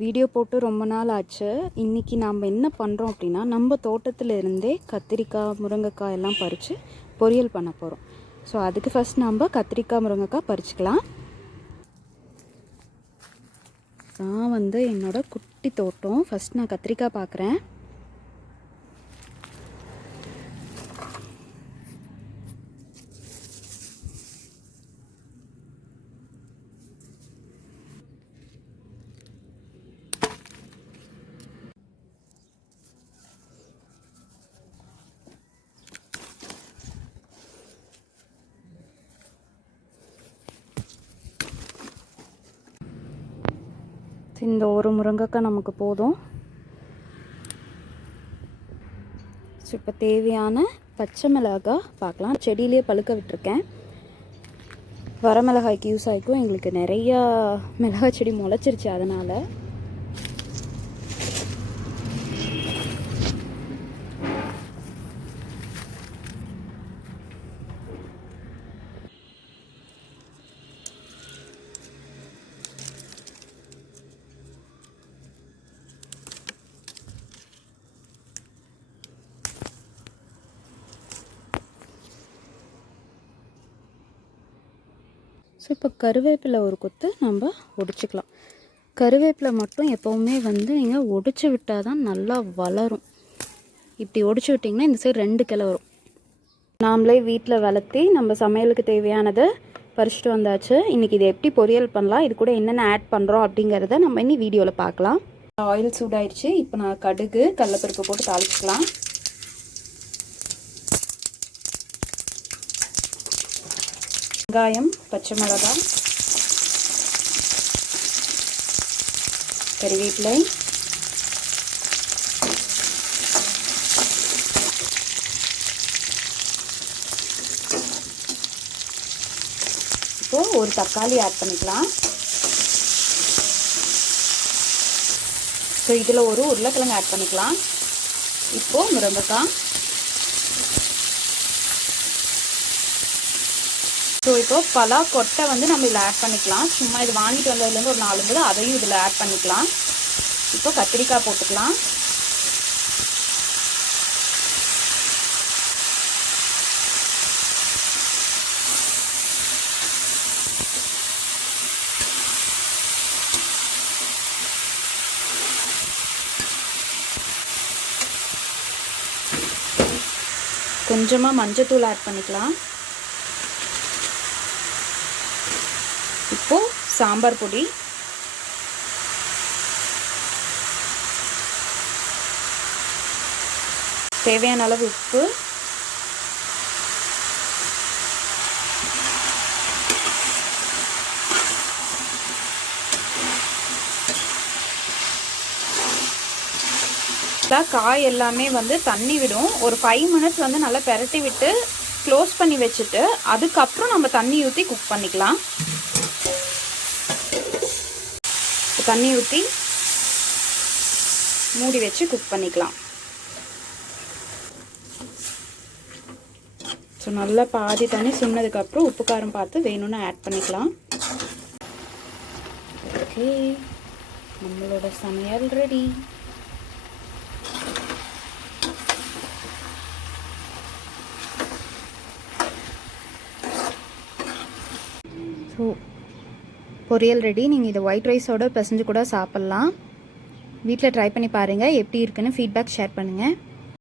Video போட்டு ரொம்ப நாள் ஆச்சு. இன்றைக்கி நாம் என்ன பண்ணுறோம் அப்படின்னா, நம்ம தோட்டத்தில் இருந்தே கத்திரிக்காய், முருங்கைக்காய் எல்லாம் பறித்து பொரியல் பண்ண போகிறோம். ஸோ அதுக்கு ஃபஸ்ட் நம்ம கத்திரிக்காய், முருங்கைக்காய் பறிச்சுக்கலாம். நான் என்னோடய குட்டி தோட்டம். ஃபஸ்ட் நான் கத்திரிக்காய் பார்க்குறேன். இந்த ஒரு முருங்கைக்காய் நமக்கு போதும். ஸோ இப்போ தேவையான பச்சை மிளகாய் பார்க்கலாம். செடியிலே பழுக்க விட்டுருக்கேன். வரமிளகாய்க்கு யூஸ் ஆகிக்கும். எங்களுக்கு நிறையா மிளகாய் செடி முளைச்சிருச்சு. அதனால் ஸோ இப்போ கருவேப்பிலை ஒரு கொத்து நம்ம ஒடிச்சிக்கலாம். கருவேப்பிலை மட்டும் எப்போவுமே நீங்கள் ஒடிச்சு விட்டால் தான் நல்லா வளரும். இப்படி ஒடிச்சு விட்டிங்கன்னா இந்த சைடு 2 கிளை வரும். நாமளே வீட்டில் வளர்த்தி நம்ம சமையலுக்கு தேவையானதை பறிச்சுட்டு வந்தாச்சு. இன்றைக்கி இதை எப்படி பொரியல் பண்ணலாம், இது கூட என்னென்ன ஆட் பண்ணுறோம் அப்படிங்கிறத நம்ம இன்னி வீடியோவில் பார்க்கலாம். ஆயில் சூடாயிடுச்சு. இப்போ நான் கடுகு, கடலைப்பருப்பு போட்டு தாளிச்சிக்கலாம். வெங்காயம், பச்சை மிளகாய், கறிவேப்பிலை, இப்போ ஒரு தக்காளி ஆட் பண்ணிக்கலாம். ஸோ இதில் ஒரு உருளைக்கிழங்கு ஆட் பண்ணிக்கலாம். இப்போது முருங்கைக்காய். ஸோ இப்போ பலா கொட்டை நம்ம இதில் ஆட் பண்ணிக்கலாம். சும்மா இது வாங்கிட்டு வந்ததுலேருந்து ஒரு 4 இருந்தது, அதையும் இதில் ஆட் பண்ணிக்கலாம். இப்போ கத்திரிக்காய் போட்டுக்கலாம். கொஞ்சமாக மஞ்சத்தூள் ஆட் பண்ணிக்கலாம். இப்போ சாம்பார் பொடி, தேவையான அளவு உப்பு, காய் எல்லாமே தண்ணி விடும். ஒரு 5 மினிட்ஸ் நல்லா பெரட்டி விட்டு க்ளோஸ் பண்ணி வச்சுட்டு அதுக்கப்புறம் நம்ம தண்ணி ஊற்றி குக் பண்ணிக்கலாம். தண்ணி ஊற்றி மூடி வச்சு குக் பண்ணிக்கலாம். ஸோ நல்லா பாதி தண்ணி சுண்ணதுக்கப்புறம் உப்பு காரம் பார்த்து வேணும்னு ஆட் பண்ணிக்கலாம். ஓகே, நம்மளோட சமையல் ரெடி. ஸோ பொரியல் ரெடி. நீங்கள் இதை ஒயிட் ரைஸோடு பிசைஞ்சு கூட சாப்பிட்லாம். வீட்டில் ட்ரை பண்ணி பாருங்கள். எப்படி இருக்குன்னு ஃபீட்பேக் ஷேர் பண்ணுங்கள்.